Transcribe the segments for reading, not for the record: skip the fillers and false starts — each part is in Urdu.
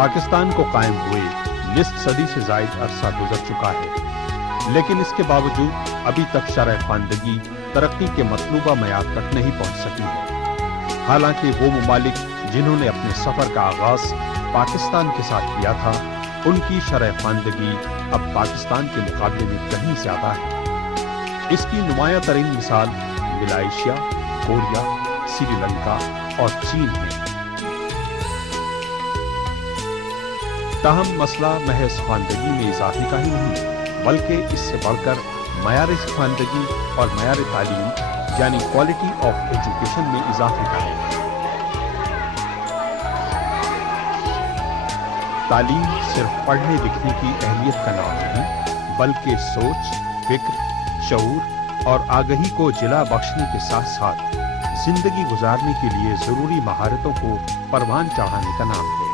پاکستان کو قائم ہوئے نصف صدی سے زائد عرصہ گزر چکا ہے، لیکن اس کے باوجود ابھی تک شرح خواندگی ترقی کے مطلوبہ معیار تک نہیں پہنچ سکی ہے۔ حالانکہ وہ ممالک جنہوں نے اپنے سفر کا آغاز پاکستان کے ساتھ کیا تھا، ان کی شرح خواندگی اب پاکستان کے مقابلے میں کہیں زیادہ ہے۔ اس کی نمایاں ترین مثال ملائیشیا، کوریا، سری لنکا اور چین ہے۔ تاہم مسئلہ محض خواندگی میں اضافے کا ہی نہیں، بلکہ اس سے بڑھ کر معیار خواندگی اور معیار تعلیم یعنی کوالٹی آف ایجوکیشن میں اضافے کا ہے۔ تعلیم صرف پڑھنے لکھنے کی اہلیت کا نام نہیں، بلکہ سوچ، فکر، شعور اور آگہی کو جلا بخشنے کے ساتھ ساتھ زندگی گزارنے کے لیے ضروری مہارتوں کو پروان چڑھانے کا نام ہے۔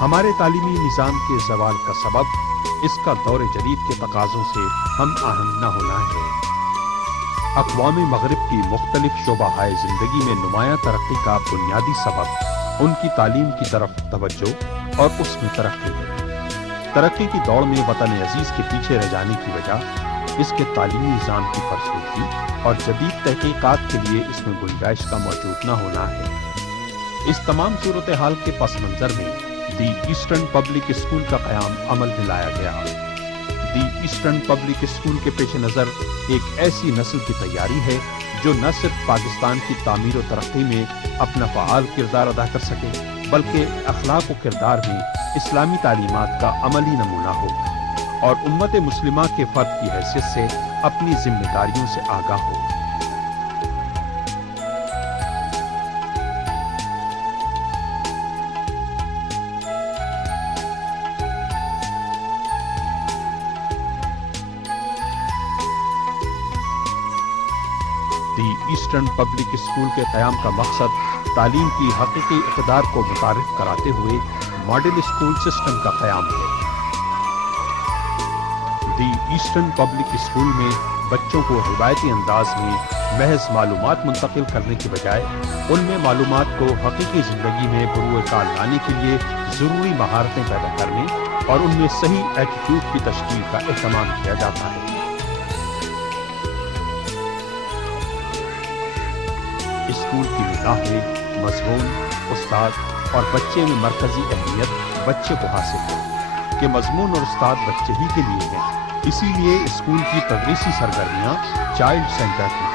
ہمارے تعلیمی نظام کے زوال کا سبب اس کا دور جدید کے تقاضوں سے ہم آہنگ نہ ہونا ہے۔ اقوام مغرب کی مختلف شعبہ زندگی میں نمایاں ترقی کا بنیادی سبب ان کی تعلیم کی طرف توجہ اور اس میں ترقی ہے۔ ترقی کی دوڑ میں وطن عزیز کے پیچھے رہ جانے کی وجہ اس کے تعلیمی نظام کی فرسودگی اور جدید تحقیقات کے لیے اس میں گنجائش کا موجود نہ ہونا ہے۔ اس تمام صورتحال کے پس منظر میں دی ایسٹرن پبلک اسکول کا قیام عمل میں لایا گیا۔ دی ایسٹرن پبلک اسکول کے پیش نظر ایک ایسی نسل کی تیاری ہے جو نہ صرف پاکستان کی تعمیر و ترقی میں اپنا فعال کردار ادا کر سکے، بلکہ اخلاق و کردار میں اسلامی تعلیمات کا عملی نمونہ ہو اور امت مسلمہ کے فرد کی حیثیت سے اپنی ذمہ داریوں سے آگاہ ہو۔ دی ایسٹرن پبلک اسکول کے قیام کا مقصد تعلیم کی حقیقی اقدار کو متعارف کراتے ہوئے ماڈل اسکول سسٹم کا قیام ہے۔ دی ایسٹرن پبلک اسکول میں بچوں کو روایتی انداز میں محض معلومات منتقل کرنے کے بجائے ان میں معلومات کو حقیقی زندگی میں بروئے کار لانے کے لیے ضروری مہارتیں پیدا کرنے اور ان میں صحیح ایٹیٹیوڈ کی تشکیل کا اہتمام کیا جاتا ہے۔ اسکول کی نگاہ میں مضمون، استاد اور بچے میں مرکزی اہمیت بچے کو حاصل ہے کہ مضمون اور استاد بچے ہی کے لیے ہیں، اسی لیے اسکول کی تدریسی سرگرمیاں چائلڈ سینٹر ہیں۔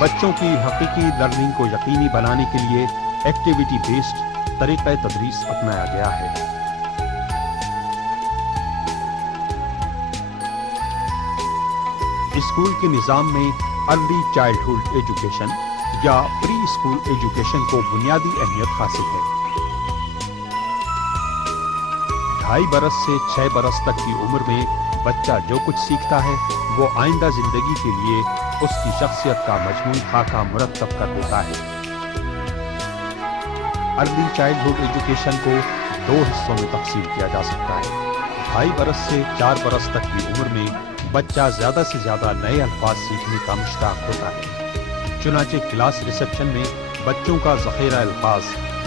بچوں کی حقیقی لرننگ کو یقینی بنانے کے لیے ایکٹیویٹی بیسڈ طریقہ تدریس اپنایا گیا ہے۔ اسکول کے نظام میں ارلی چائلڈہڈ ایجوکیشن یا پری اسکول ایجوکیشن کو بنیادی اہمیت حاصل ہے۔ 2.5 برس سے 6 برس تک کی عمر میں بچہ جو کچھ سیکھتا ہے وہ آئندہ زندگی کے لیے اس کی شخصیت کا مجموعی خاکہ مرتب کر دیتا ہے۔ ارلی چائلڈہڈ ایجوکیشن کو 2 حصوں میں تقسیم کیا جا سکتا ہے۔ 2.5 برس سے 4 برس تک کی عمر میں بچہ زیادہ سے زیادہ نئے الفاظ سیکھنے کا مشتاق ہوتا ہے، چنانچہ کلاس ریسیپشن میں بچوں کا ذخیرہ الفاظ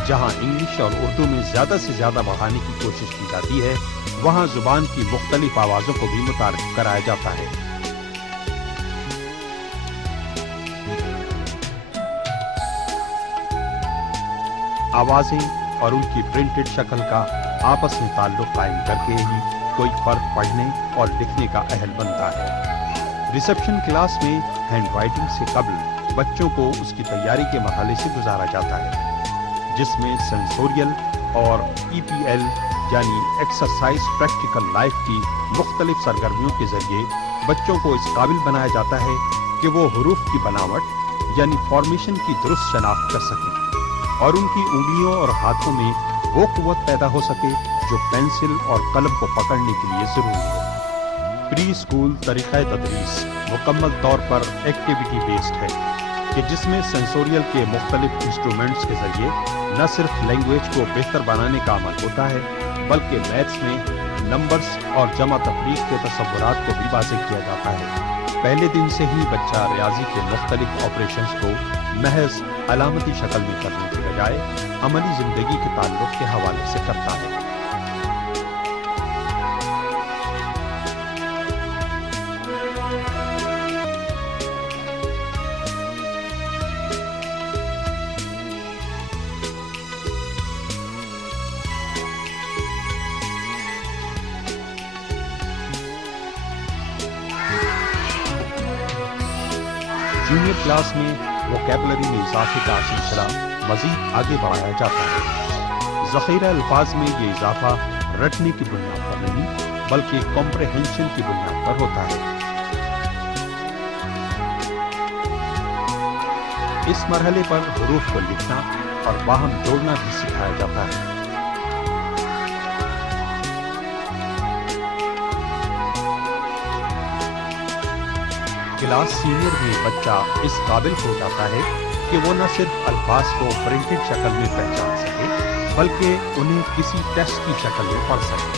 جہاں انگلش اور اردو میں زیادہ سے زیادہ بڑھانے کی کوشش کی جاتی ہے، وہاں زبان کی مختلف آوازوں کو بھی متعارف کرایا جاتا ہے۔ آوازیں اور ان کی پرنٹڈ شکل کا آپس میں تعلق قائم کر کے ہی کوئی فرد پڑھنے اور لکھنے کا اہل بنتا ہے۔ ریسیپشن کلاس میں ہینڈ رائٹنگ سے قبل بچوں کو اس کی تیاری کے مرحلے سے گزارا جاتا ہے، جس میں سینسوریل اور EPL یعنی ایکسرسائز پریکٹیکل لائف کی مختلف سرگرمیوں کے ذریعے بچوں کو اس قابل بنایا جاتا ہے کہ وہ حروف کی بناوٹ یعنی فارمیشن کی درست شناخت کر سکیں اور ان کی انگلیوں اور ہاتھوں میں وہ قوت پیدا ہو سکے جو پینسل اور قلم کو پکڑنے کے لیے ضروری ہے۔ پری اسکول طریقہ تدریس مکمل طور پر ایکٹیویٹی بیسڈ ہے کہ جس میں سینسوریل کے مختلف انسٹرومنٹس کے ذریعے نہ صرف لینگویج کو بہتر بنانے کا عمل ہوتا ہے بلکہ میتھس میں نمبرز اور جمع تفریق کے تصورات کو بھی واضح کیا جاتا ہے۔ پہلے دن سے ہی بچہ ریاضی کے مختلف آپریشنز کو محض علامتی شکل میں کرنے کے بجائے عملی زندگی کے تعلق کے حوالے سے کرتا ہے۔ جونیئر کلاس میں ووکیبلری میں اضافے کا سلسلہ مزید آگے بڑھایا جاتا ہے۔ ذخیرہ الفاظ میں یہ اضافہ رٹنے کی بنیاد پر نہیں بلکہ کمپریہنشن کی بنیاد پر ہوتا ہے۔ اس مرحلے پر حروف کو لکھنا اور باہم جوڑنا بھی سکھایا جاتا ہے۔ کلاس سینئر میں بچہ اس قابل ہو جاتا ہے کہ وہ نہ صرف الفاظ کو پرنٹڈ شکل میں پہچان سکے بلکہ انہیں کسی ٹیکسٹ کی شکل میں پڑھ سکے۔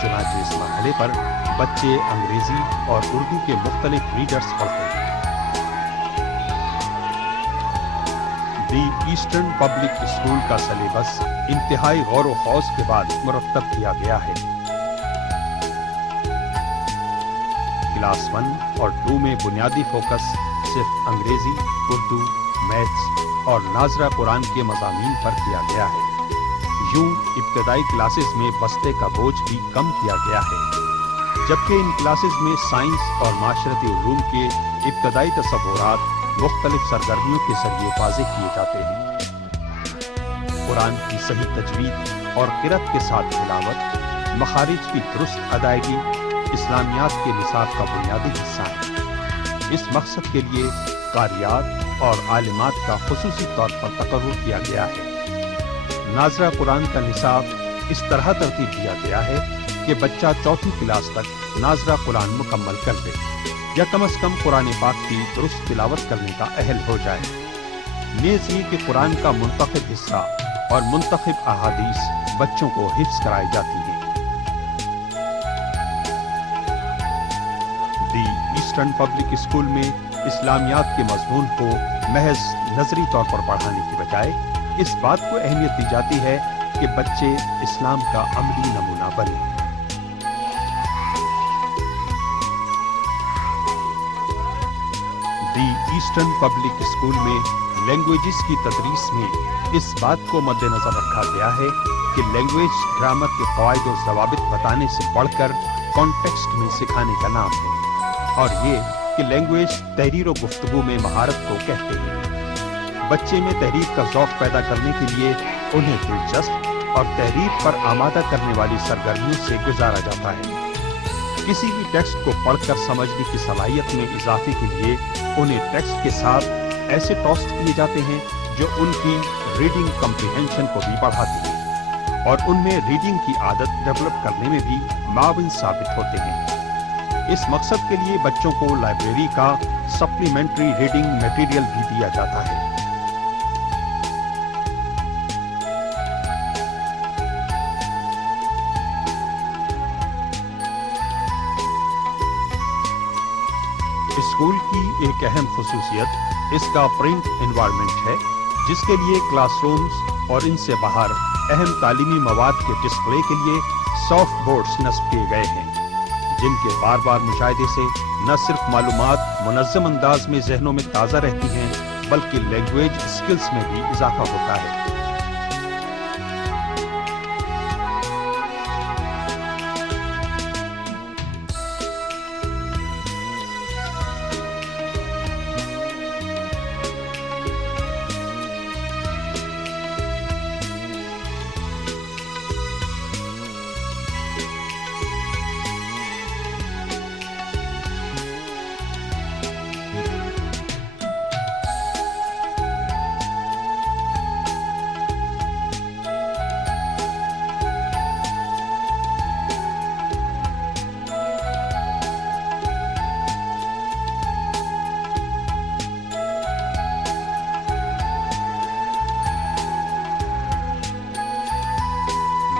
چنانچہ اس مرحلے پر بچے انگریزی اور اردو کے مختلف ریڈرز پڑھتے ہیں۔ دی ایسٹرن پبلک اسکول کا سلیبس انتہائی غور و خوض کے بعد مرتب کیا گیا ہے۔ کلاس 1 اور 2 میں بنیادی فوکس صرف انگریزی، اردو، میتھس اور ناظرہ قرآن کے مضامین پر کیا گیا ہے۔ یوں ابتدائی کلاسز میں بستے کا بوجھ بھی کم کیا گیا ہے، جبکہ ان کلاسز میں سائنس اور معاشرتی علوم کے ابتدائی تصورات مختلف سرگرمیوں کے ذریعے واضح کیے جاتے ہیں۔ قرآن کی صحیح تجوید اور قرأت کے ساتھ تلاوت، مخارج کی درست ادائیگی اسلامیات کے نصاب کا بنیادی حصہ ہے۔ اس مقصد کے لیے قاریات اور عالمات کا خصوصی طور پر تقرر کیا گیا ہے۔ ناظرہ قرآن کا نصاب اس طرح ترتیب دیا گیا ہے کہ بچہ 4تھی کلاس تک ناظرہ قرآن مکمل کر دے یا کم از کم قرآن پاک کی درست تلاوت کرنے کا اہل ہو جائے۔ نیز یہ کہ قرآن کا منتخب حصہ اور منتخب احادیث بچوں کو حفظ کرائی جاتی ہیں۔ دی ایسٹرن پبلک اسکول میں اسلامیات کے مضمون کو محض نظری طور پر پڑھانے کی بجائے اس بات کو اہمیت دی جاتی ہے کہ بچے اسلام کا عملی نمونہ بنیں۔ دی ایسٹرن پبلک اسکول میں لینگویجز کی تدریس میں اس بات کو مد نظر رکھا گیا ہے کہ لینگویج گرامر کے قواعد و ضوابط بتانے سے بڑھ کر کانٹیکسٹ میں سکھانے کا نام ہے، اور یہ کہ لینگویج تحریر و گفتگو میں مہارت کو کہتے ہیں۔ بچے میں تحریر کا ذوق پیدا کرنے کے لیے انہیں دلچسپ اور تحریر پر آمادہ کرنے والی سرگرمیوں سے گزارا جاتا ہے۔ کسی بھی ٹیکسٹ کو پڑھ کر سمجھنے کی صلاحیت میں اضافے کے لیے انہیں ٹیکسٹ کے ساتھ ایسے ٹاسک دیے جاتے ہیں جو ان کی ریڈنگ کمپریہنشن کو بھی بڑھاتے ہیں اور ان میں ریڈنگ کی عادت ڈیولپ کرنے میں بھی معاون ثابت ہوتے ہیں۔ اس مقصد کے لیے بچوں کو لائبریری کا سپلیمنٹری ریڈنگ میٹیریل بھی دیا جاتا ہے۔ اسکول کی ایک اہم خصوصیت اس کا پرنٹ انوائرمنٹ ہے، جس کے لیے کلاس رومز اور ان سے باہر اہم تعلیمی مواد کے ڈسپلے کے لیے سافٹ بورڈز نصب کیے گئے ہیں، جن کے بار بار مشاہدے سے نہ صرف معلومات منظم انداز میں ذہنوں میں تازہ رہتی ہیں بلکہ لینگویج اسکلز میں بھی اضافہ ہوتا ہے۔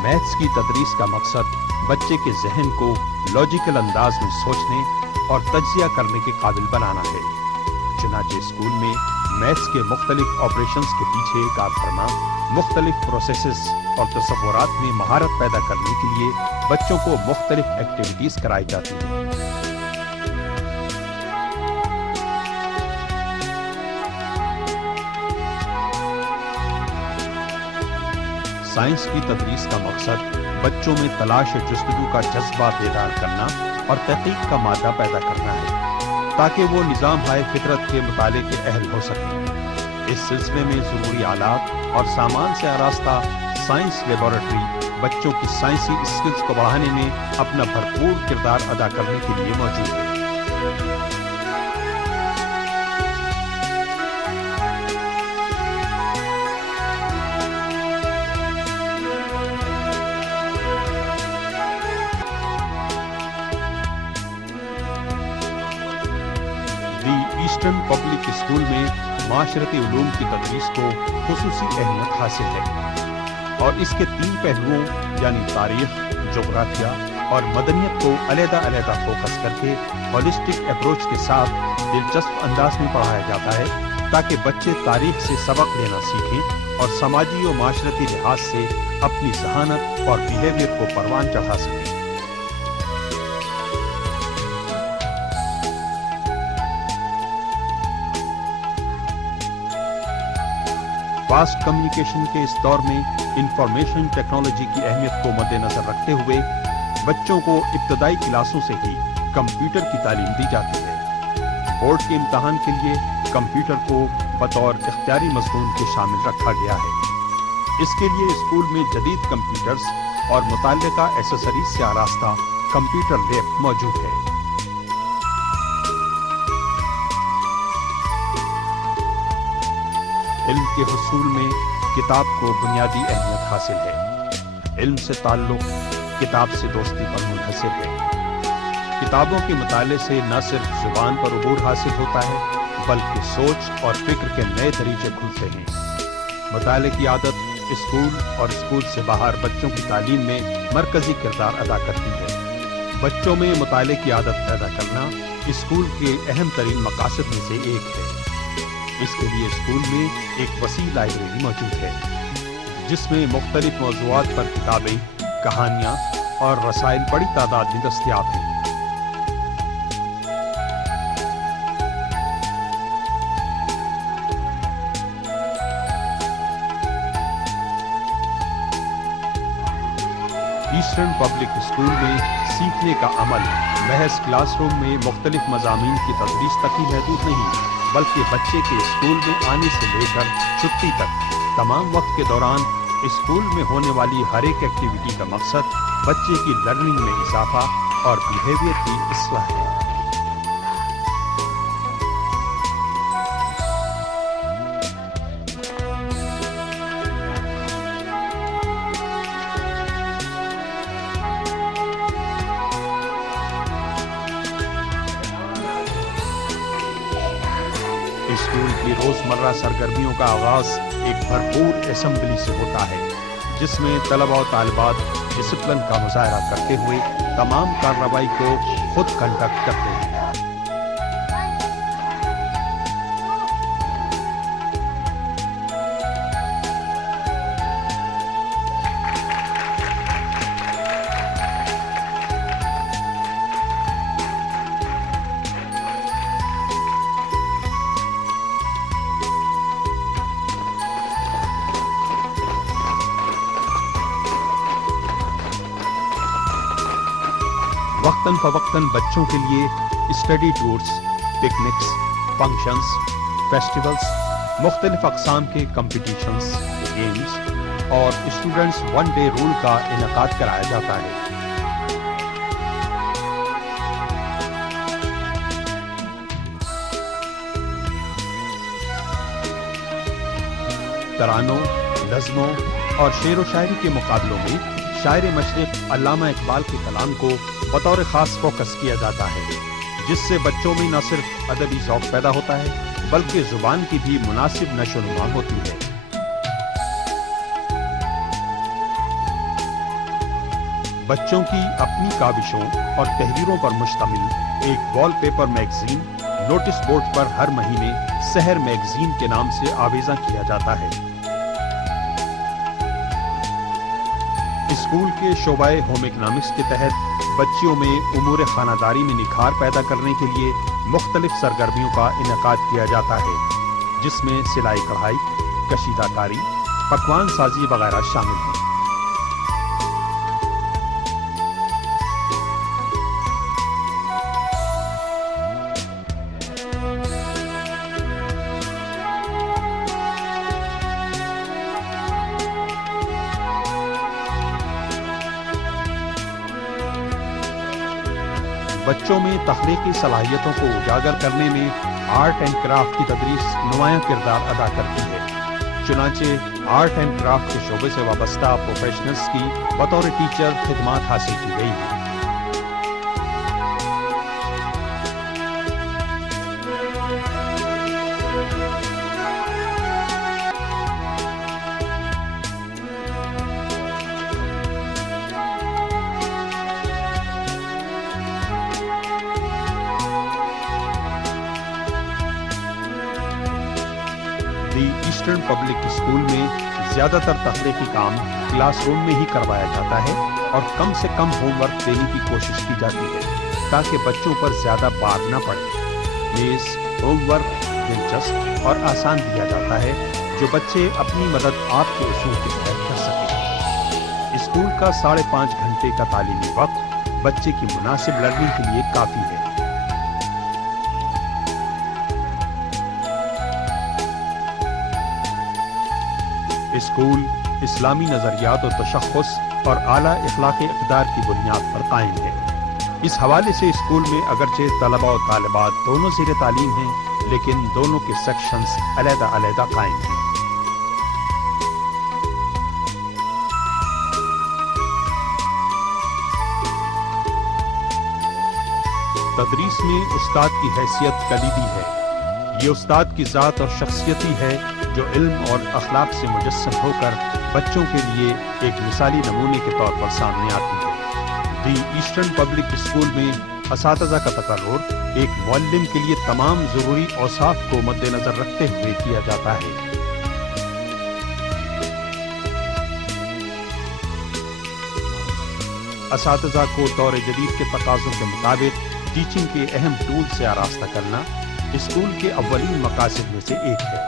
میتھس کی تدریس کا مقصد بچے کے ذہن کو لاجیکل انداز میں سوچنے اور تجزیہ کرنے کے قابل بنانا ہے۔ چنانچہ اسکول میں میتھس کے مختلف آپریشنز کے پیچھے کار فرما مختلف پروسیسز اور تصورات میں مہارت پیدا کرنے کے لیے بچوں کو مختلف ایکٹیویٹیز کرائی جاتی ہیں۔ سائنس کی تدریس کا مقصد بچوں میں تلاش و جستجو کا جذبہ بیدار کرنا اور تحقیق کا مادہ پیدا کرنا ہے تاکہ وہ نظام ہائے فطرت کے مطالعے کے اہل ہو سکیں۔ اس سلسلے میں ضروری آلات اور سامان سے آراستہ سائنس لیبارٹری بچوں کی سائنسی اسکلز کو بڑھانے میں اپنا بھرپور کردار ادا کرنے کے لیے موجود ہے۔ ایسٹرن پبلک اسکول میں معاشرتی علوم کی تدریس کو خصوصی اہمیت حاصل ہے اور اس کے 3 پہلوؤں یعنی تاریخ، جغرافیہ اور مدنیت کو علیحدہ علیحدہ فوکس کر کے ہولسٹک اپروچ کے ساتھ دلچسپ انداز میں پڑھایا جاتا ہے تاکہ بچے تاریخ سے سبق لینا سیکھیں اور سماجی و معاشرتی لحاظ سے اپنی ذہانت اور بیہیویئر کو پروان چڑھا سکیں۔ فاسٹ کمیونیکیشن کے اس دور میں انفارمیشن ٹیکنالوجی کی اہمیت کو مد نظر رکھتے ہوئے بچوں کو ابتدائی کلاسوں سے ہی کمپیوٹر کی تعلیم دی جاتی ہے۔ بورڈ کے امتحان کے لیے کمپیوٹر کو بطور اختیاری مضمون کے شامل رکھا گیا ہے۔ اس کے لیے اسکول میں جدید کمپیوٹرز اور متعلقہ ایسیسریز سے آراستہ کمپیوٹر لیب موجود ہے۔ علم کے حصول میں کتاب کو بنیادی اہمیت حاصل ہے۔ علم سے تعلق کتاب سے دوستی پر منحصر ہے۔ کتابوں کے مطالعے سے نہ صرف زبان پر عبور حاصل ہوتا ہے بلکہ سوچ اور فکر کے نئے دریچے کھلتے ہیں۔ مطالعے کی عادت اسکول اور اسکول سے باہر بچوں کی تعلیم میں مرکزی کردار ادا کرتی ہے۔ بچوں میں مطالعے کی عادت پیدا کرنا اسکول کے اہم ترین مقاصد میں سے ایک ہے۔ اس کے لیے اسکول میں ایک وسیع لائبریری موجود ہے جس میں مختلف موضوعات پر کتابیں، کہانیاں اور رسائل بڑی تعداد میں دستیاب ہیں۔ ایسٹرن پبلک اسکول میں سیکھنے کا عمل محض کلاس روم میں مختلف مضامین کی تدریس تک ہی محدود نہیں بلکہ بچے کے اسکول میں آنے سے لے کر چھٹی تک تمام وقت کے دوران اسکول میں ہونے والی ہر ایک ایکٹیویٹی کا مقصد بچے کی لرننگ میں اضافہ اور بیہیویئر کی اصلاح ہے۔ اسکول کی روزمرہ سرگرمیوں کا آغاز ایک بھرپور اسمبلی سے ہوتا ہے جس میں طلباء و طالبات ڈسپلن کا مظاہرہ کرتے ہوئے تمام کارروائی کو خود کنڈکٹ کرتے ہیں۔ وقتاً فوقتاً بچوں کے لیے study tours, picnics, functions, festivals, مختلف اقسام کے کمپٹیشنز، گیمز اور اسٹوڈنٹس ون ڈے رول کا انعقاد کرایا جاتا ہے۔ ترانوں، نظموں اور شعر و شاعری کے مقابلوں میں شاعر مشرق علامہ اقبال کے کلام کو بطور خاص فوکس کیا جاتا ہے جس سے بچوں میں نہ صرف ادبی ذوق پیدا ہوتا ہے بلکہ زبان کی بھی مناسب نشو و نما ہوتی ہے۔ بچوں کی اپنی کاوشوں اور تحریروں پر مشتمل ایک wall paper magazine notice board پر ہر مہینے سحر میگزین کے نام سے آویزاں کیا جاتا ہے۔ اسکول کے شعبہ ہوم اکنامکس کے تحت بچیوں میں امور خانہ داری میں نکھار پیدا کرنے کے لیے مختلف سرگرمیوں کا انعقاد کیا جاتا ہے، جس میں سلائی کڑھائی، کشیدہ کاری، پکوان سازی وغیرہ شامل ہیں۔ بچوں میں تخلیقی صلاحیتوں کو اجاگر کرنے میں آرٹ اینڈ کرافٹ کی تدریس نمایاں کردار ادا کرتی ہے۔ چنانچہ آرٹ اینڈ کرافٹ کے شعبے سے وابستہ پروفیشنلز کی بطور ٹیچر خدمات حاصل کی گئی ہیں۔ دی ایسٹرن پبلک اسکول میں زیادہ تر تخلیقی کام کلاس روم میں ہی کروایا جاتا ہے اور کم سے کم ہوم ورک دینے کی کوشش کی جاتی ہے تاکہ بچوں پر زیادہ بار نہ پڑے۔ نیز ہوم ورک دلچسپ اور آسان دیا جاتا ہے جو بچے اپنی مدد آپ کے اصول کے تحت کر سکیں۔ اسکول کا 5.5 گھنٹے کا تعلیمی وقت بچے کی مناسب لرننگ کے لیے کافی ہے۔ اسکول اسلامی نظریات و تشخص اور اعلیٰ اخلاقی اقدار کی بنیاد پر قائم ہے۔ اس حوالے سے اسکول میں اگرچہ طلباء و طالبات دونوں زیر تعلیم ہیں، لیکن دونوں کے سیکشنز علیحدہ علیحدہ قائم ہیں۔ تدریس میں استاد کی حیثیت کلیدی ہے۔ یہ استاد کی ذات اور شخصیت ہی ہے جو علم اور اخلاق سے مجسم ہو کر بچوں کے لیے ایک مثالی نمونے کے طور پر سامنے آتی ہے۔ دی ایسٹرن پبلک اسکول میں اساتذہ کا تقرر ایک معلم کے لیے تمام ضروری اوصاف کو مد نظر رکھتے ہوئے کیا جاتا ہے۔ اساتذہ کو دور جدید کے تقاضوں کے مطابق ٹیچنگ کے اہم ٹول سے آراستہ کرنا اسکول کے اولین مقاصد میں سے ایک ہے۔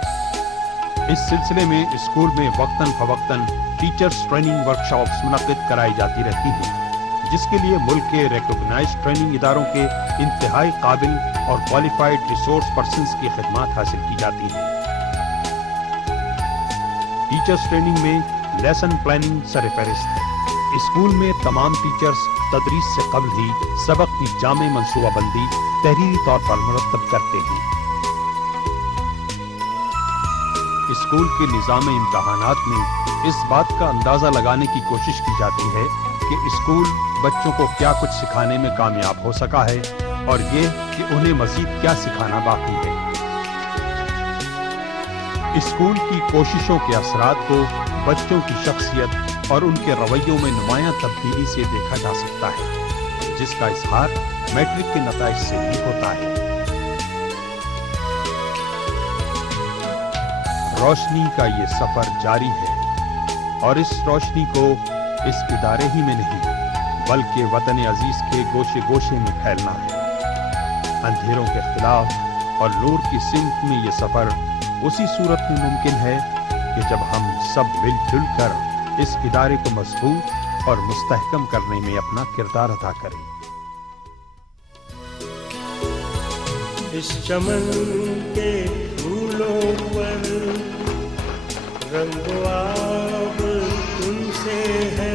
اس سلسلے میں اسکول میں وقتاً فوقتاً ٹیچرز ٹریننگ ورکشاپس منعقد کرائی جاتی رہتی ہیں، جس کے لیے ملک کے ریکگنائزڈ ٹریننگ اداروں کے انتہائی قابل اور کوالیفائڈ ریسورس پرسنز کی خدمات حاصل کی جاتی ہیں۔ ٹیچرز ٹریننگ میں لیسن پلاننگ سرفہرست ہے۔ اسکول میں تمام ٹیچرز تدریس سے قبل ہی سبق کی جامع منصوبہ بندی تحریری طور پر مرتب کرتے ہیں۔ اسکول کے نظام امتحانات میں اس بات کا اندازہ لگانے کی کوشش کی جاتی ہے کہ اسکول بچوں کو کیا کچھ سکھانے میں کامیاب ہو سکا ہے اور یہ کہ انہیں مزید کیا سکھانا باقی ہے۔ اسکول کی کوششوں کے اثرات کو بچوں کی شخصیت اور ان کے رویوں میں نمایاں تبدیلی سے دیکھا جا سکتا ہے، جس کا اظہار میٹرک کے نتائج سے بھی ہوتا ہے۔ روشنی کا یہ سفر جاری ہے اور اس روشنی کو اس ادارے ہی میں نہیں بلکہ وطن عزیز کے گوشے گوشے میں پھیلنا ہے۔ اندھیروں کے خلاف اور نور کی سمت میں یہ سفر اسی صورت میں ممکن ہے کہ جب ہم سب مل جل کر اس ادارے کو مضبوط اور مستحکم کرنے میں اپنا کردار ادا کریں۔ اس چمن کے پھولوں پر رنگ و آب تم سے ہے،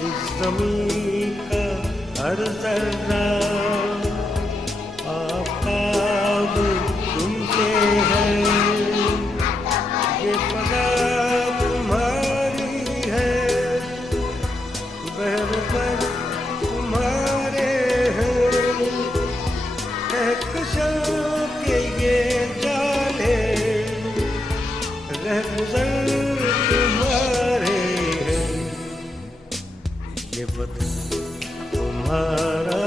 اس زمین کا ہر ذرہ آفتاب تم سے ہے، یہ فضا تمہاری ہے، بحر پر تمہارے ہیں، کہکشاں کے یہ جالے رہگزر تمہارے ہیں، یہ وطن تمہارا